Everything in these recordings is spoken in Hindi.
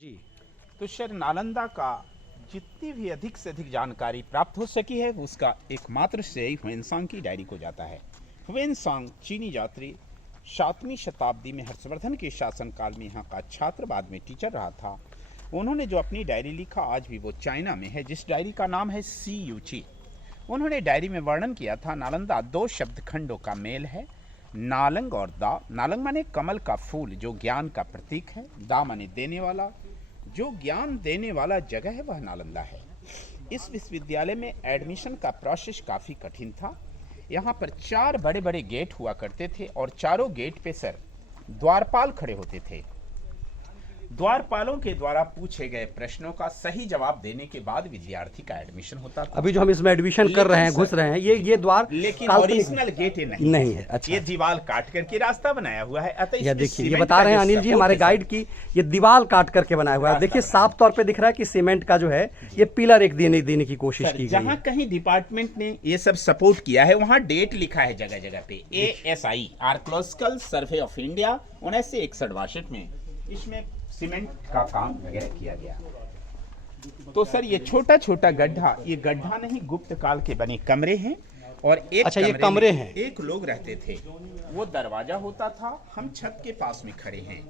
जी। तो सर नालंदा का जितनी भी अधिक से अधिक जानकारी प्राप्त हो सकी है उसका एकमात्र श्रेय ह्वेनसांग की डायरी को जाता है। ह्वेनसांग चीनी यात्री 7वीं शताब्दी में हर्षवर्धन के शासनकाल में यहाँ का छात्र, बाद में टीचर रहा था। उन्होंने जो अपनी डायरी लिखा आज भी वो चाइना में है, जिस डायरी का नाम है सी यूची। उन्होंने डायरी में वर्णन किया था नालंदा 2 शब्द खंडों का मेल है, नालंग और दा। नालंग माने कमल का फूल जो ज्ञान का प्रतीक है, दा माने देने वाला, जो ज्ञान देने वाला जगह है वह नालंदा है। इस विश्वविद्यालय में एडमिशन का प्रोसेस काफ़ी कठिन था। यहाँ पर 4 बड़े बड़े गेट हुआ करते थे और चारों गेट पे सर द्वारपाल खड़े होते थे। द्वारपालों के द्वारा पूछे गए प्रश्नों का सही जवाब देने के बाद विद्यार्थी का एडमिशन होता था। अभी जो हम इसमें एडमिशन कर रहे हैं, घुस रहे हैं, ये द्वार लेकिन ओरिजिनल गेट नहीं है। अच्छा, ये दीवार काट करके रास्ता बनाया हुआ है। अतः ये देखिए, ये बता रहे हैं अनिल जी हमारे गाइड की, ये दीवार काट करके बनाया हुआ है। देखिए साफ तौर पे दिख रहा है कि सीमेंट का जो है ये पिलर एक देने की कोशिश की गई। जहाँ कहीं डिपार्टमेंट ने ये सब सपोर्ट किया है वहाँ डेट लिखा है जगह जगह पे, ASI archaeological survey of India 1961 में इसमें सीमेंट का काम वगैरह किया गया। तो सर ये छोटा छोटा गड्ढा, ये गड्ढा नहीं, गुप्त काल के बने कमरे हैं और एक अच्छा, ये कमरे हैं, एक लोग रहते थे, वो दरवाजा होता था। हम छत के पास में खड़े हैं।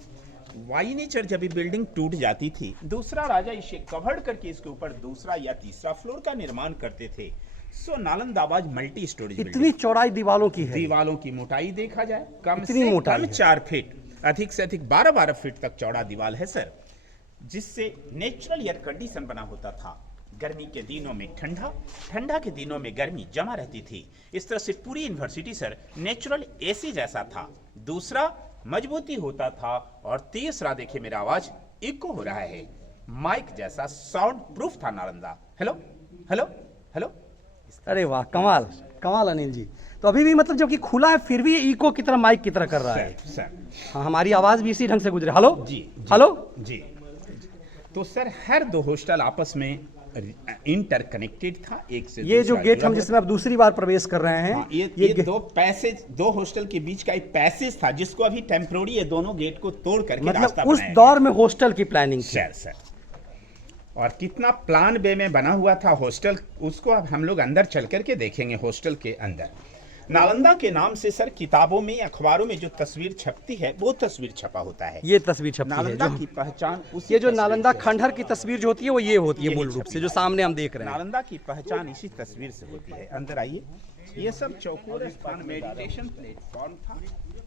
वाई नेचर जब ये बिल्डिंग टूट जाती थी, दूसरा राजा इसे कवर करके इसके ऊपर दूसरा या तीसरा फ्लोर का निर्माण करते थे। सो नालंदाबाज मल्टी स्टोरेज, इतनी चौड़ाई दीवालों की है। दीवालों की मोटाई देखा जाए कम से कम 4 फीट, अधिक से अधिक 12-12 फीट तक चौड़ा दीवार है सर, जिससे नेचुरल एयर कंडीशन बना होता था। गर्मी के दिनों में ठंडा, ठंडा के दिनों में गर्मी जमा रहती थी। इस तरह से पूरी यूनिवर्सिटी सर नेचुरल AC जैसा था। दूसरा मजबूती होता था और तीसरा देखिए मेरा आवाज इको हो रहा है, माइक जैसा साउंड प्रूफ था नालंदा। Hello hello hello. अरे वाह, कमाल कमाल अनिल जी। तो अभी भी मतलब जबकि खुला है फिर भी इको की तरह, माइक की तरह कर रहा है सर। हाँ, हमारी आवाज भी इसी ढंग से गुजरे। हेलो जी, हेलो जी। तो सर हर 2 हॉस्टल आपस में इंटरकनेक्टेड था, एक से ये जो गेट हम जिसमें अब दूसरी बार प्रवेश कर रहे हैं, हाँ, ये 2 पैसेज, 2 हॉस्टल के बीच का एक पैसेज था जिसको अभी टेम्पररी ये दोनों गेट को तोड़ करके मतलब रास्ता उस दौर में हॉस्टल की प्लानिंग थी। सर और कितना प्लान बे में बना हुआ था हॉस्टल, उसको अब हम लोग अंदर चल करके देखेंगे। हॉस्टल के अंदर नालंदा के नाम से सर किताबों में, अखबारों में जो तस्वीर छपती है वो तस्वीर छपा होता है। ये तस्वीर छपती है नालंदा की पहचान, ये जो नालंदा खंडहर की तस्वीर जो होती है वो ये होती है मूल रूप से, जो सामने हम देख रहे हैं। नालंदा की पहचान इसी तस्वीर से होती है। अंदर आइए। ये सब चौकोर स्थान मेडिटेशन प्लेटफॉर्म था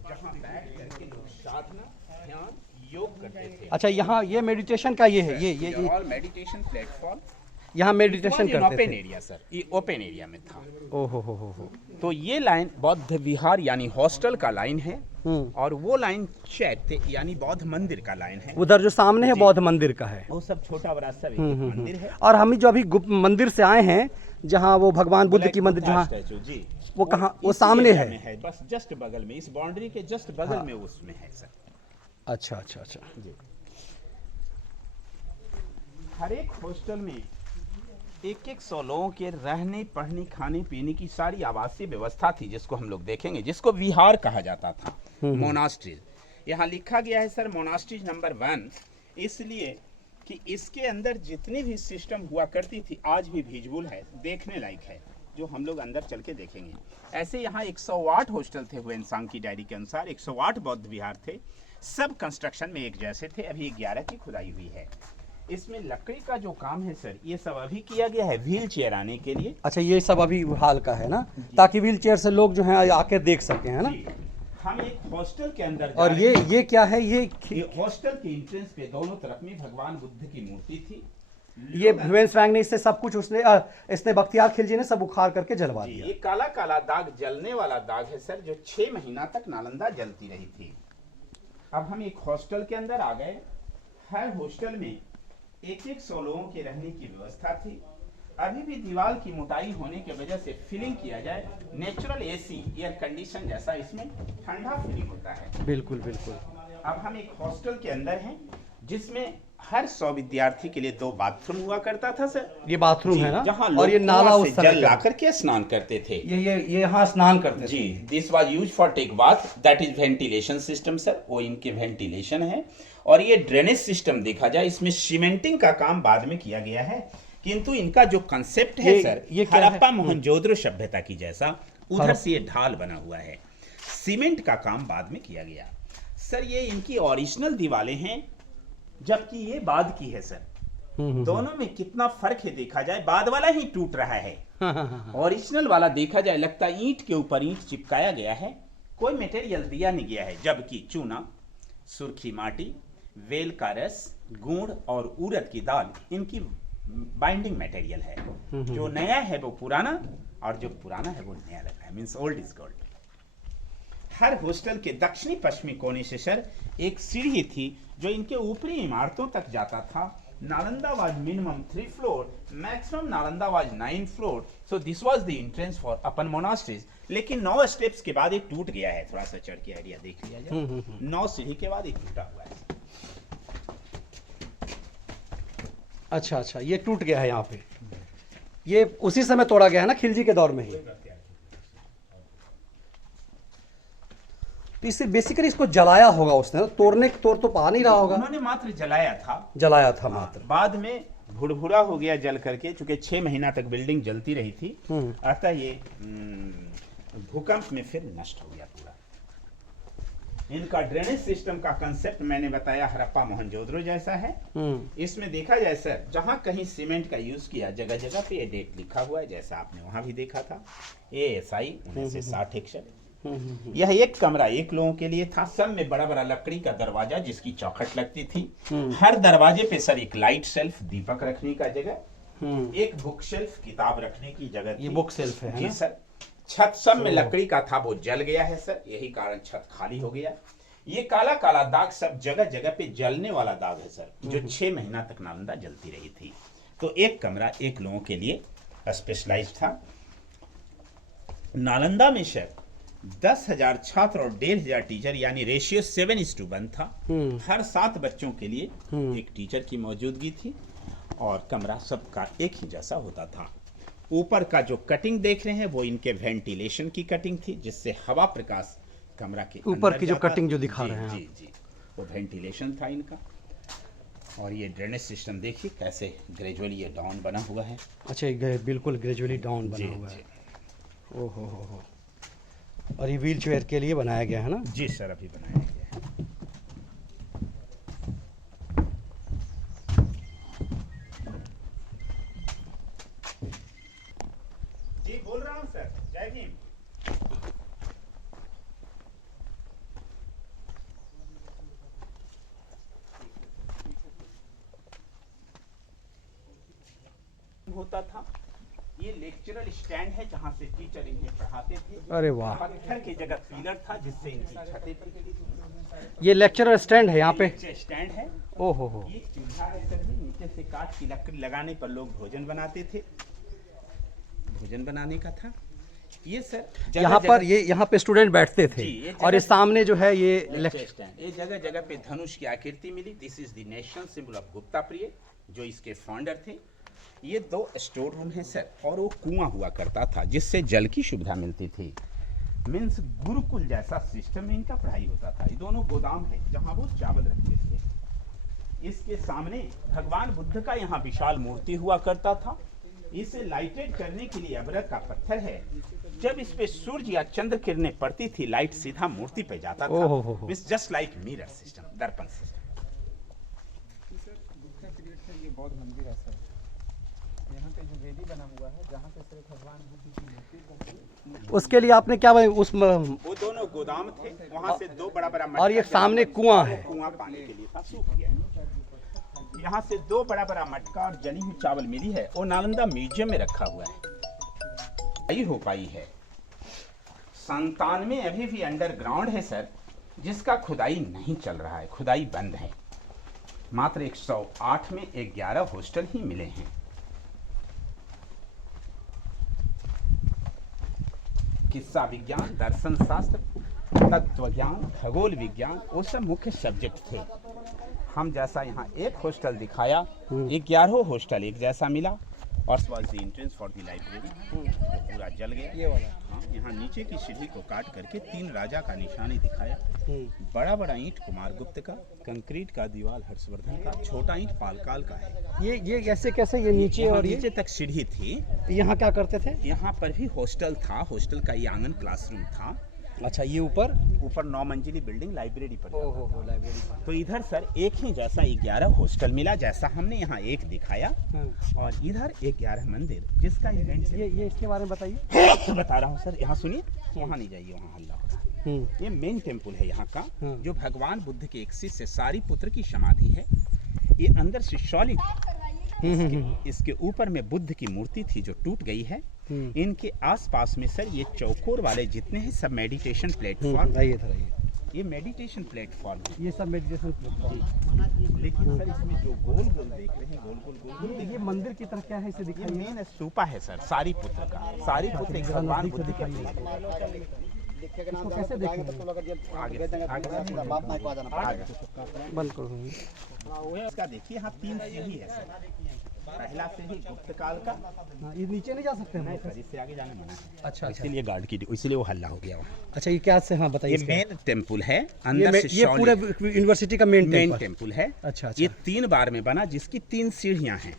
जहाँ बैठ करके लोग साधना, ध्यान, योग करते थे। अच्छा, यहाँ ये मेडिटेशन का ये है, ये और मेडिटेशन प्लेटफॉर्म, यहाँ मेडिटेशन करते थे। ओपन एरिया सर, ये ओपन एरिया में था। ओहो हो। तो ये लाइन बौद्ध विहार यानी हॉस्टल का लाइन है और वो लाइन चैत्य यानी बौद्ध मंदिर का लाइन है। उधर जो सामने है बौद्ध मंदिर का है, वो सब छोटा बड़ा सब एक मंदिर है। और हम जो अभी गुप्त मंदिर से आए हैं, जहाँ वो भगवान बुद्ध की मंदिर, जहाँ जी, वो कहाँ, वो सामने है बस जस्ट बगल में, इस बाउंड्री के जस्ट बगल में उसमें है सर। अच्छा जी। हर एक हॉस्टल में 100 लोगों के रहने, पढ़ने, खाने पीने की सारी आवासीय व्यवस्था थी, जिसको हम लोग देखेंगे, जिसको विहार कहा जाता था, मोनास्ट्रीज। यहाँ लिखा गया है सर मोनास्ट्रीज नंबर 1, इसलिए कि इसके अंदर जितनी भी सिस्टम हुआ करती थी आज भी विजुअल है, देखने लायक है, जो हम लोग अंदर चल के देखेंगे। ऐसे यहाँ 108 हॉस्टल थे ह्वेनसांग की डायरी के अनुसार, 108 बौद्ध विहार थे, सब कंस्ट्रक्शन में एक जैसे थे। अभी 11 की खुदाई हुई है। इसमें लकड़ी का जो काम है सर, ये सब अभी किया गया है व्हील चेयर आने के लिए। अच्छा, ये सब अभी हाल का है ना, ताकि व्हील चेयर से लोग जो है आके देख सके, है ना। हम एक हॉस्टल के अंदर और ये क्या है, ये हॉस्टल के एंट्रेंस पे दोनों तरफ में भगवान बुद्ध की मूर्ति थी। ये ह्वेनसांग ने इससे सब कुछ इसने बख्तियार खिलजी ने सब उखाड़ करके जलवा दिया। ये काला काला दाग, जलने वाला दाग है सर, जो 6 महीना तक नालंदा जलती रही थी। अब हम एक हॉस्टल के अंदर आ गए। हर हॉस्टल में 100 लोगों के रहने की व्यवस्था थी। अभी भी दीवार की मोटाई होने की वजह से फीलिंग किया जाए नेचुरल AC एयर कंडीशन जैसा, इसमें ठंडा फीलिंग होता है। बिल्कुल बिल्कुल। अब हम एक हॉस्टल के अंदर हैं जिसमें हर 100 विद्यार्थी के लिए 2 बाथरूम हुआ करता था सर। ये बाथरूम है ना, जहाँ और ये नाला उस जल ला करके स्नान करते थे। ये यहाँ स्नान करते जी, this was use for take bath, that is ventilation system sir, वो इनके वेंटिलेशन है। और ये ड्रेनेज सिस्टम देखा जाए, इसमें सीमेंटिंग का काम बाद में किया गया है, किंतु इनका जो कंसेप्ट है सर, ये क्या हड़प्पा मोहनजोदड़ो सभ्यता की जैसा उधर से ये ढाल बना हुआ है। सीमेंट का काम बाद में किया गया सर। ये इनकी ओरिजिनल दीवारें हैं, जबकि ये बाद की है सर। दोनों में कितना फर्क है देखा जाए, बाद वाला ही टूट रहा है, ओरिजिनल वाला देखा जाए लगता है ईंट के ऊपर ईंट चिपकाया गया है, कोई मटेरियल दिया नहीं गया है। जबकि चूना, सुर्खी माटी, वेल का रस, गुड़ और उड़द की दाल इनकी बाइंडिंग मटेरियल है। जो नया है वो पुराना, और जो पुराना है वो नया लग रहा है, means old is gold. Her hostel के दक्षिणी पश्चिमी कोने से सर एक सीढ़ी थी जो इनके ऊपरी इमारतों तक जाता था। Nalanda was minimum 3 floor, maximum Nalanda was 9 floor, so this was the entrance for upon monasteries. लेकिन 9 स्टेप्स के बाद ये टूट गया है, थोड़ा सा चढ़ के आइडिया देख लिया जाए। 9 सीढ़ी के बाद ये टूटा हुआ है। अच्छा, ये टूट गया है यहाँ पे, ये उसी समय तोड़ा गया है ना, खिलजी के दौर में ही। तो इससे बेसिकली इसको जलाया होगा उसने, तोड़ तो पा नहीं रहा होगा। उन्होंने मात्र जलाया था मात्र। बाद में भुरभुरा हो गया जल करके, चूंकि 6 महीना तक बिल्डिंग जलती रही थी, अतः ये भूकंप में फिर नष्ट हो गया पूरा। इनका ड्रेनेज सिस्टम का कंसेप्ट मैंने बताया हड़प्पा मोहनजोदड़ो जैसा है। इसमें देखा जाए सर, जहां कहीं सीमेंट का यूज किया, जगह जगह पे ये डेट लिखा हुआ है, जैसा आपने वहां भी देखा था, ASI 1960 61। यह एक कमरा 1 लोगों के लिए था। सब में बड़ा बड़ा लकड़ी का दरवाजा जिसकी चौखट लगती थी। हर दरवाजे पे सर एक लाइट शेल्फ, दीपक रखने का जगह, एक बुक शेल्फ, किताब रखने की जगह थी। ये बुक शेल्फ है जी ना? सर। छत सब में लकड़ी का था, वो जल गया है सर, यही कारण छत खाली हो गया। ये काला काला दाग सब जगह जगह पे जलने वाला दाग है सर, जो 6 महीना तक नालंदा जलती रही थी। तो एक कमरा 1 लोगों के लिए स्पेशलाइज्ड था। नालंदा में सर 10,000 छात्र और 1,500 टीचर, यानी रेशियो 7:1 था। हर 7 बच्चों के लिए एक टीचर की मौजूदगी थी, और कमरा सबका एक ही जैसा होता था। ऊपर का जो कटिंग देख रहे हैं वो इनके वेंटिलेशन की कटिंग थी, जिससे हवा प्रकाश कमरा के ऊपर की जो जाता कटिंग जो दिखा रहे हैं जी, वो वेंटिलेशन था इनका। और ये ड्रेनेज सिस्टम देखिए कैसे ग्रेजुअली ये डाउन बना हुआ है। अच्छा, बिल्कुल ग्रेजुअली डाउन बना हुआ है। ओहो हो। और ये व्हील चेयर के लिए बनाया गया है ना? जी सर, अभी बनाया गया है। जी बोल रहा हूँ सर, जय भीम। होता था। ये लेक्चरल स्टैंड है जहाँ से टीचर इन्हें पढ़ाते थे। अरे वाह। पत्थर की जगह पिलर था जिससे इनकी छतें टिकी थी। ये लेक्चरर स्टैंड है यहाँ पे? स्टैंड है। ओहो हो। ये चूल्हा है सर, नीचे से काठ की लकड़ी लगाने पर लोग भोजन बनाते थे, भोजन बनाने का था ये सर। यहाँ पर यहाँ पे स्टूडेंट बैठते थे, और ये सामने जो है ये लेक्चर स्टैंड। ये जगह जगह पे धनुष की आकृति मिली। This is the national symbol of Gupta प्रिय, जो इसके फाउंडर थे। ये 2 स्टोर रूम है सर, और वो कुआं हुआ करता था जिससे जल की सुविधा मिलती थी। मीन्स गुरुकुल जैसा सिस्टम में इनका पढ़ाई होता था। ये दोनों गोदाम है जहाँ वो चावल रखते थे। इसके सामने भगवान बुद्ध का यहाँ विशाल मूर्ति हुआ करता था। इसे लाइटेड करने के लिए अबरक का पत्थर है। जब इस पे सूर्य या चंद्र किरणें पड़ती थी, लाइट सीधा मूर्ति पे जाता था। It's just like mirror system, दर्पण सिस्टम। ये बौद्ध मंदिर है सर। यहाँ पे जो वेदी बना हुआ है, जहाँ पे सिर्फ भगवान बुद्ध की मूर्ति, उसके लिए आपने क्या उस वो दोनों गोदाम थे, वहाँ से 2 बड़ा-बड़ा मटका, और ये सामने कुआं है। कुआं पानी के लिए था, सूख गया है। यहाँ से 2 बड़ा-बड़ा मटका और जली हुई चावल मिली है, वो नालंदा म्यूजियम में रखा हुआ है। यही हो पाई है। 97 अभी भी अंडरग्राउंड है सर, जिसका खुदाई नहीं चल रहा है, खुदाई बंद है। मात्र 108 में 11 हॉस्टल ही मिले हैं। किस्सा विज्ञान, दर्शन शास्त्र, तत्व ज्ञान, खगोल विज्ञान, वो सब मुख्य सब्जेक्ट थे। हम जैसा यहाँ एक हॉस्टल दिखाया, 11 हॉस्टल एक जैसा मिला। और was the entrance for the library, पूरा जल गया। ये वाला हाँ, यहाँ नीचे की सीढ़ी को काट करके 3 राजा का निशानी दिखाया। बड़ा बड़ा ईंट कुमारगुप्त का, कंक्रीट का दीवार हर्षवर्धन का, छोटा ईंट पालकाल का है। ये कैसे कैसे ये नीचे यहाँ और ये नीचे तक सीढ़ी थी। यहाँ क्या करते थे? यहाँ पर भी हॉस्टल था, हॉस्टल का ये आंगन क्लासरूम था। अच्छा, ये ऊपर ऊपर 9 मंजिली बिल्डिंग लाइब्रेरी पर जाता ओहो था। लाइब्रेरी। तो इधर सर एक ही जैसा 11 हॉस्टल मिला, जैसा हमने यहाँ एक दिखाया। और इधर 11 मंदिर, जिसका इवेंट ये इसके बारे में बताइए। बता रहा हूँ सर। यहाँ सुनिए, वहाँ नहीं जाइए, वहाँ हल्ला हो रहा है। ये मेन टेम्पल है यहाँ का, जो भगवान बुद्ध के एक शिष्य सारीपुत्र की समाधि है। ये अंदर से सॉलिड, इसके ऊपर में बुद्ध की मूर्ति थी जो टूट गई है। इनके आसपास में सर ये चौकोर वाले जितने हैं सब मेडिटेशन प्लेटफॉर्म। ये मेडिटेशन प्लेटफॉर्म है, ये सब मेडिटेशन प्लेटफॉर्म। लेकिन सर इसमें जो गोल गोल देख रहे हैं, गोल गोल ये मंदिर की तरह क्या है, इसे ये दिखाइए। मेन स्तूपा है सर सारीपुत्र का। सारीपुत्र एक भगवान बुद्ध के इसको कैसे देखेंगे? बंद करो। इसका देखिए यहाँ 3 सीढ़ी है सर। पहला सीढ़ी गुप्त काल का। हाँ, ये नीचे नहीं जा सकते हम? नहीं सर, इससे आगे जाना मना है। अच्छा अच्छा इसीलिए गार्ड की, इसीलिए वो हल्ला हो गया वहाँ। अच्छा, ये क्या से? हाँ ये बताइए। मेन टेम्पल है, अंदर से ये पूरे यूनिवर्सिटी का मेन टेम्पल है। अच्छा ये अच्छा। 3 बार में बना, जिसकी 3 सीढ़ियाँ हैं।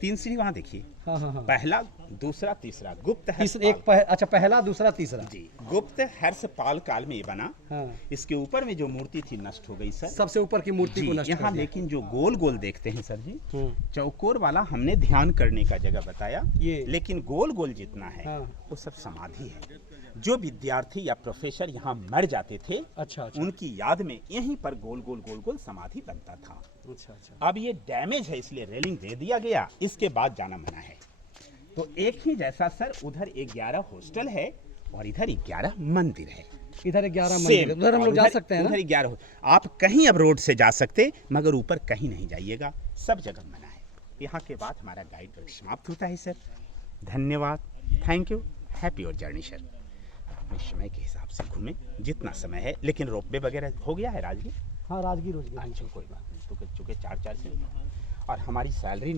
3 सीढ़ी वहाँ देखिए। हाँ हाँ हाँ। पहला, दूसरा, तीसरा। गुप्त अच्छा, पहला दूसरा तीसरा जी। गुप्त हर्षपाल काल में ये बना। हाँ। इसके ऊपर में जो मूर्ति थी नष्ट हो गई सर। सबसे ऊपर की मूर्ति को जी, नष्ट यहाँ कर दिया। लेकिन जो गोल गोल देखते हैं सर जी, हम्म। चौकोर वाला हमने ध्यान करने का जगह बताया। ये। लेकिन गोल गोल जितना है, हाँ। वो सब समाधि है। जो विद्यार्थी या प्रोफेसर यहाँ मर जाते थे, अच्छा अच्छा उनकी याद में यहीं पर गोल गोल गोल गोल समाधि बनता था। अच्छा अच्छा। अब ये डैमेज है, इसलिए रेलिंग दे दिया गया, इसके बाद जाना मना है। तो एक ही जैसा सर उधर 11 हॉस्टल है और इधर 11 मंदिर है। इधर 11 मंदिर, उधर हम लोग जा सकते हैं ना? उधर 11 आप कहीं अब रोड से जा सकते, मगर ऊपर कहीं नहीं जाइएगा, सब जगह मना है। यहाँ के बाद हमारा गाइड वर्क समाप्त होता है सर। धन्यवाद, thank you, happy your journey sir. अपने समय के हिसाब से घूमें जितना समय है, लेकिन रोपवे वगैरह हो गया है राजगीर। हाँ, राजगीर अच्छा, कोई बात नहीं, तो चूँकि 4 से और हमारी सैलरी